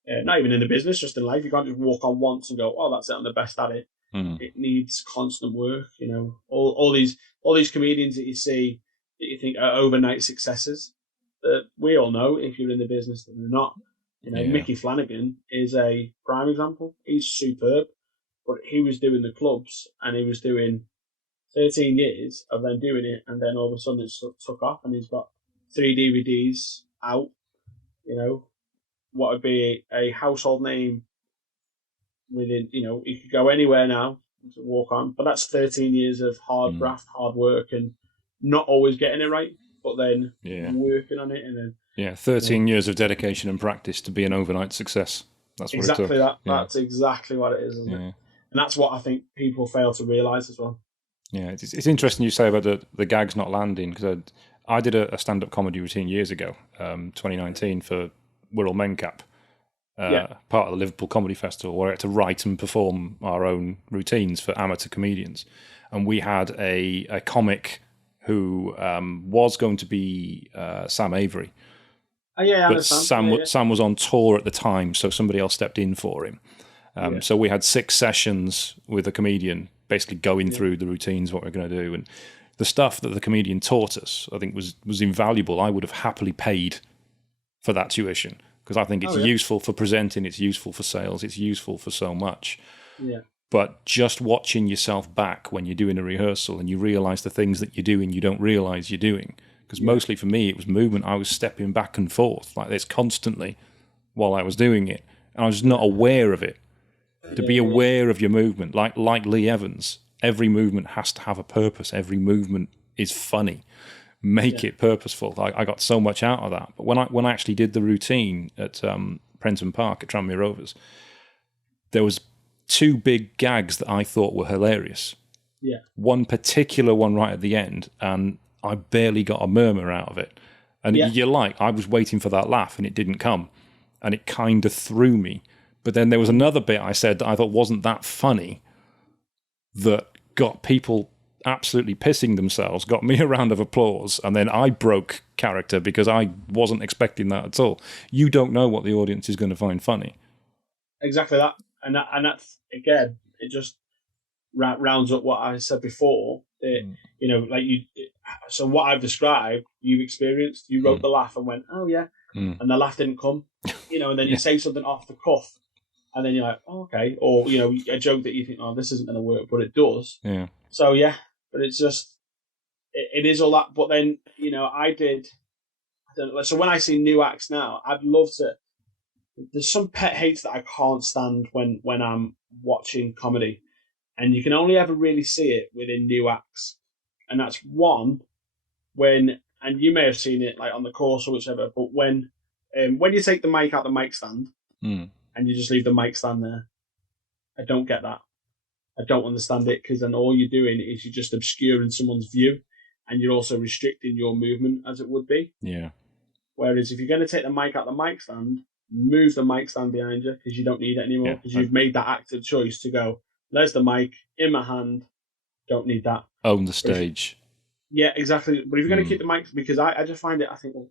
not even in the business, just in life, you can't just walk on once and go, "Oh, that's it, I'm the best at it." It needs constant work. All these comedians that you see that you think are overnight successes, that we all know if you're in the business that they're not. Mickey Flanagan is a prime example. He's superb, but he was doing the clubs and he was doing 13 years of them doing it, and then all of a sudden it took off, and he's got 3 DVDs out. What would be a household name within, he could go anywhere now to walk on, but that's 13 years of hard graft, hard work, and not always getting it right, but then working on it, and then 13 years of dedication and practice to be an overnight success. That's what exactly it took. That's exactly what it is, isn't it? And that's what I think people fail to realise as well. Yeah, it's interesting you say about the gags not landing, because I did a stand-up comedy routine years ago, 2019, for Wirral Mencap, part of the Liverpool Comedy Festival, where I had to write and perform our own routines for amateur comedians. And we had a comic who was going to be Sam Avery. But Sam was on tour at the time, so somebody else stepped in for him. So we had 6 sessions with a comedian, basically going through the routines, what we're going to do. And the stuff that the comedian taught us, I think, was invaluable. I would have happily paid for that tuition, because I think it's useful for presenting, it's useful for sales, it's useful for so much. Yeah. But just watching yourself back when you're doing a rehearsal and you realise the things that you're doing you don't realise you're doing. Because mostly for me, it was movement. I was stepping back and forth like this constantly while I was doing it. And I was not aware of it. To be aware of your movement, like Lee Evans, every movement has to have a purpose. Every movement is funny. Make it purposeful. I got so much out of that. But when I actually did the routine at Prenton Park at Tranmere Rovers, there was 2 big gags that I thought were hilarious. Yeah. One particular one right at the end, and I barely got a murmur out of it. And I was waiting for that laugh and it didn't come. And it kind of threw me. But then there was another bit I said that I thought wasn't that funny that got people absolutely pissing themselves, got me a round of applause, and then I broke character because I wasn't expecting that at all. You don't know what the audience is going to find funny. Exactly that. And that's, again, it just rounds up what I said before. So what I've described, you've experienced. You wrote the laugh and went, oh yeah, and the laugh didn't come. And then you say something off the cuff, and then you're like, oh, okay, or a joke that you think, oh, this isn't going to work, but it does. Yeah. So but it's just it is all that. But then so when I see new acts now, I'd love to. There's some pet hates that I can't stand when I'm watching comedy, and you can only ever really see it within new acts. And that's one, and you may have seen it like on the course or whichever, but when you take the mic out the mic stand and you just leave the mic stand there, I don't get that. I don't understand it, because then all you're doing is you're just obscuring someone's view. and you're also restricting your movement as it would be. Yeah. Whereas if you're going to take the mic out the mic stand, move the mic stand behind you because you don't need it anymore because you've made that active choice to go, there's the mic in my hand, don't need that. Own the stage. Yeah, exactly. But if you're going to keep the mic, because I just find it, I think, well,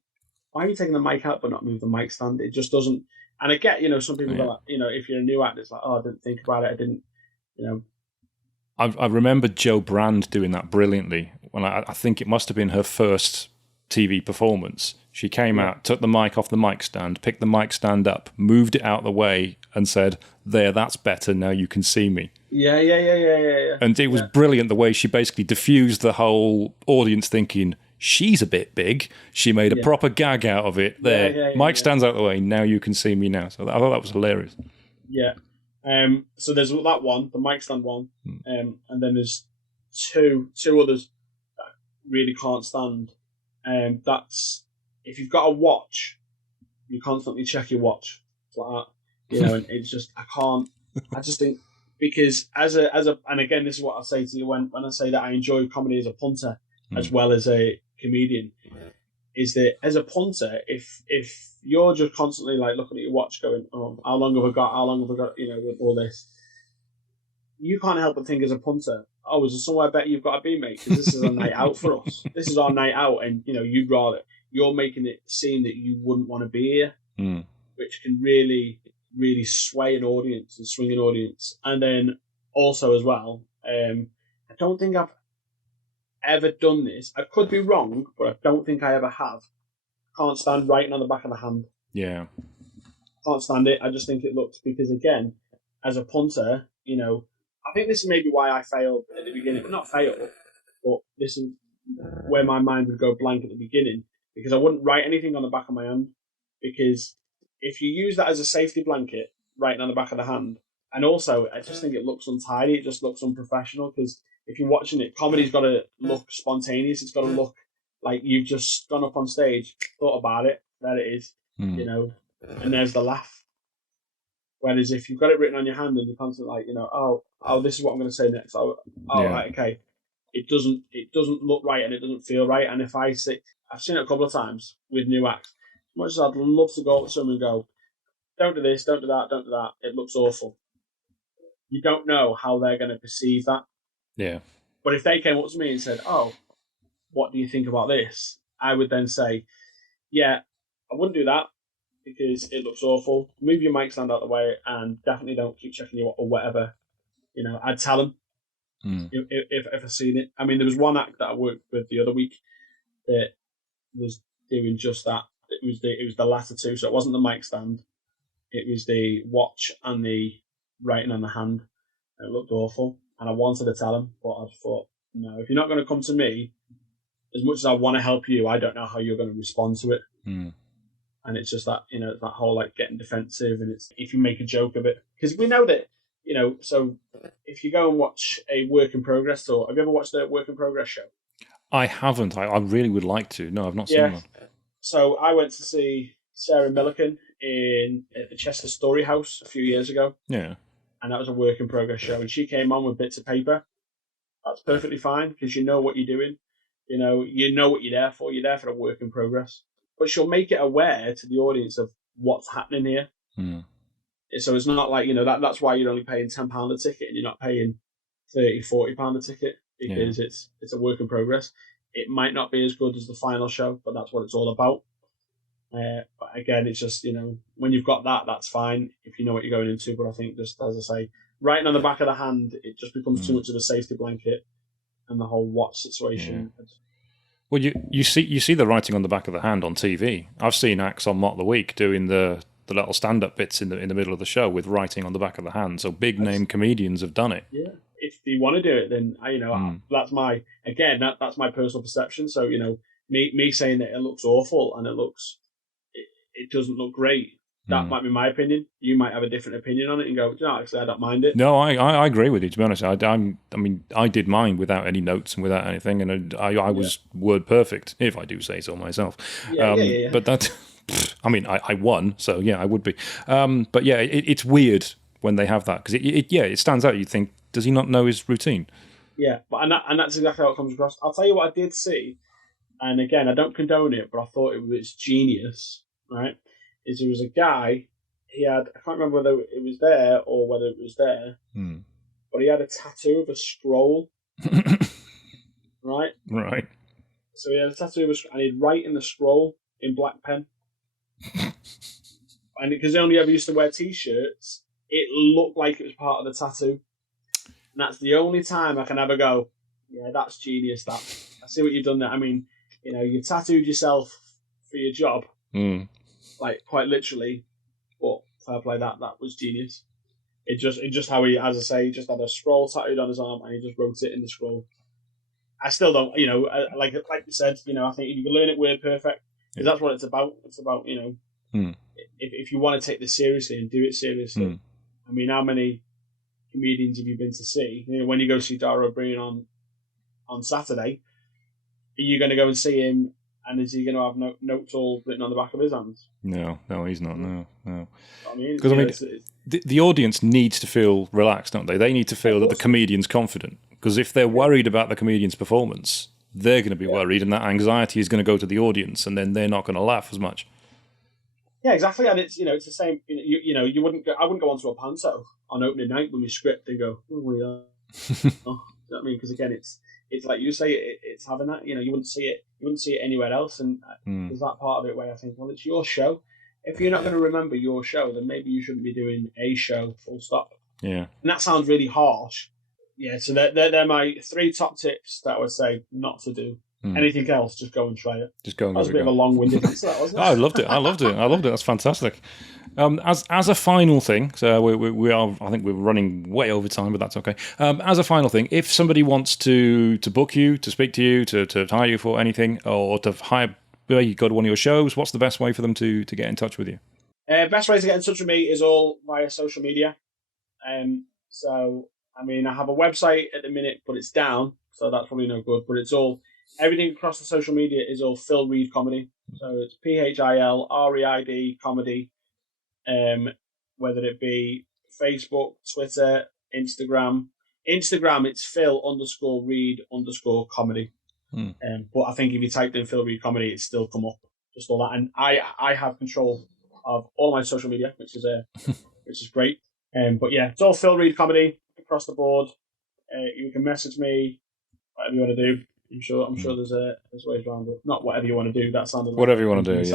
why are you taking the mic out but not move the mic stand? It just doesn't. And I get, some people go like, if you're a new actor, it's like, oh, I didn't think about it. I didn't, I remember Jo Brand doing that brilliantly when I think it must have been her first TV performance. She came out, took the mic off the mic stand, picked the mic stand up, moved it out of the way and said, there, that's better, now you can see me. Yeah. And it was brilliant the way she basically diffused the whole audience thinking, she's a bit big. She made a proper gag out of it. There, mic stands out of the way, now you can see me now. So I thought that was hilarious. Yeah. So there's that one, the mic stand one, and then there's two others that really can't stand. That's if you've got a watch, you constantly check your watch. It's like that, and it's just I just think because as a and again this is what I say to you when I say that I enjoy comedy as a punter as well as a comedian, is that as a punter, if you're just constantly like looking at your watch going, oh, how long have I got, with all this, you can't help but think as a punter, oh, is there somewhere better you've got to be, mate? Because this is a night out for us. This is our night out, and you're making it seem that you wouldn't want to be here, which can really, really sway an audience and swing an audience. And then also as well, I don't think I've ever done this. I could be wrong, but I don't think I ever have. Can't stand writing on the back of the hand. Yeah. Can't stand it. I just think it looks, because again, as a punter, I think this is maybe why I failed at the beginning. Not failed, but this is where my mind would go blank at the beginning, because I wouldn't write anything on the back of my hand, because if you use that as a safety blanket, writing on the back of the hand, and also I just think it looks untidy, it just looks unprofessional, because if you're watching it, comedy's got to look spontaneous, it's got to look like you've just gone up on stage, thought about it, there it is, and there's the laugh. Whereas if you've got it written on your hand and you're constantly like, oh, this is what I'm going to say next. Right, okay. It doesn't look right and it doesn't feel right. And if I've seen it a couple of times with new acts. As much as I'd love to go up to someone and go, don't do this, don't do that, don't do that. It looks awful. You don't know how they're going to perceive that. Yeah. But if they came up to me and said, oh, what do you think about this? I would then say, yeah, I wouldn't do that because it looks awful. Move your mic stand out of the way and definitely don't keep checking your or whatever. I'd tell them if I've seen it. I mean, there was one act that I worked with the other week that was doing just that. It was the latter two, so it wasn't the mic stand. It was the watch and the writing on the hand. It looked awful, and I wanted to tell him, but I thought, no, if you're not going to come to me, as much as I want to help you, I don't know how you're going to respond to it. And it's just that, that whole like getting defensive, and it's if you make a joke of it, because we know that, so if you go and watch a work in progress, or have you ever watched the work in progress show? I haven't. I really would like to. No, I've not seen one. So I went to see Sarah Millican at the Chester Story House a few years ago. Yeah. And that was a work in progress show. And she came on with bits of paper. That's perfectly fine because you know what you're doing. You know what you're there for. You're there for a work in progress. But she'll make it aware to the audience of what's happening here. So it's not like, that's why you're only paying £10 a ticket and you're not paying £30, £40 a ticket because it's a work in progress. It might not be as good as the final show, but that's what it's all about. But again, it's just, when you've got that, that's fine if you know what you're going into. But I think just, as I say, writing on the back of the hand, it just becomes too much of a safety blanket, and the whole watch situation. Yeah. Well, you see the writing on the back of the hand on TV. I've seen Axon Mock the Week doing the little stand-up bits in the middle of the show with writing on the back of the hand. So big name comedians have done it. Yeah. If you want to do it, then that's my personal perception. So me saying that it looks awful and it doesn't look great. That might be my opinion. You might have a different opinion on it and go, actually, I don't mind it. No, I agree with you. To be honest, I did mine without any notes and without anything, and I was word perfect, if I do say so myself. Yeah. But that, I won, so yeah, I would be. But yeah, it's weird when they have that because it stands out. You think, does he not know his routine? Yeah, but and that's exactly how it comes across. I'll tell you what I did see, and again, I don't condone it, but I thought it was genius, right? Is there was a guy, I can't remember whether it was there or whether it was there, but he had a tattoo of a scroll, right? Right. So he had a tattoo of a scroll, and he'd write in the scroll in black pen. And because they only ever used to wear T-shirts, it looked like it was part of the tattoo. And that's the only time I can ever go, yeah, that's genius, that. I see what you've done there. I mean, you tattooed yourself for your job, like quite literally, but fair play, that was genius. It just how he, as I say, just had a scroll tattooed on his arm and he just wrote it in the scroll. I still don't, like you said, I think if you can learn it word perfect, because that's what it's about. It's about, if you want to take this seriously and do it seriously. I mean, how many comedians have you been to see? When you go see Dara O'Brien on Saturday, are you going to go and see him, and is he going to have notes all written on the back of his hands? No, he's not. No. I mean, because the audience needs to feel relaxed, don't they? They need to feel that the comedian's confident. Because if they're worried about the comedian's performance, they're going to be worried, and that anxiety is going to go to the audience, and then they're not going to laugh as much. Yeah, exactly, and it's it's the same. I wouldn't go onto a Panto on opening night with my script and go, oh, we are. You know what I mean? Because again, it's like you say, it's having that. You wouldn't see it anywhere else, and there's that part of it where I think, well, it's your show. If you're not going to remember your show, then maybe you shouldn't be doing a show. Full stop. Yeah, and that sounds really harsh. Yeah, so they're my 3 top tips that I would say not to do. Anything else, just go and try it. Just go and that was a bit of a long-winded answer, that wasn't it? I loved it. That's fantastic. As a final thing, so we are. I think we're running way over time, but that's okay. As a final thing, if somebody wants to book you, to speak to you, to hire you for anything, or to hire you go to one of your shows, what's the best way for them to get in touch with you? Best way to get in touch with me is all via social media. So I mean, I have a website at the minute, but it's down, so that's probably no good. But it's all. Everything across the social media is all Phil Reid Comedy. So it's PhilReid Comedy, whether it be Facebook, Twitter, Instagram. Instagram, it's Phil_Reid_comedy. But I think if you typed in Phil Reid Comedy, it's still come up. Just all that. And I have control of all my social media, which is great. But yeah, it's all Phil Reid Comedy across the board. You can message me, whatever you want to do. I'm sure there's ways around it. Not whatever you want to do. That sounded like whatever you want to do.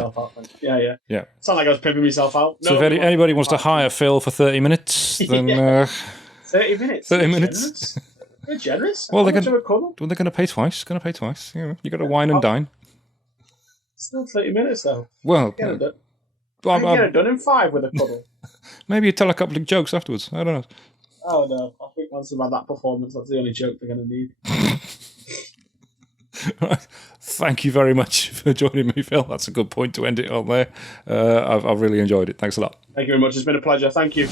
Yeah. Yeah. Sound like I was pimping myself out. So if anybody wants to hire Phil for 30 minutes, then 30 minutes. 30 minutes. They're generous. Well, they're going to pay twice. You got to wine and dine. Still 30 minutes though. Well, get it done in 5 with a cuddle. Maybe you tell a couple of jokes afterwards. I don't know. Oh no! I think once they've had that performance, that's the only joke they're going to need. Right. Thank you very much for joining me, Phil. That's a good point to end it on there. I've really enjoyed it. Thanks a lot. Thank you very much. It's been a pleasure. Thank you.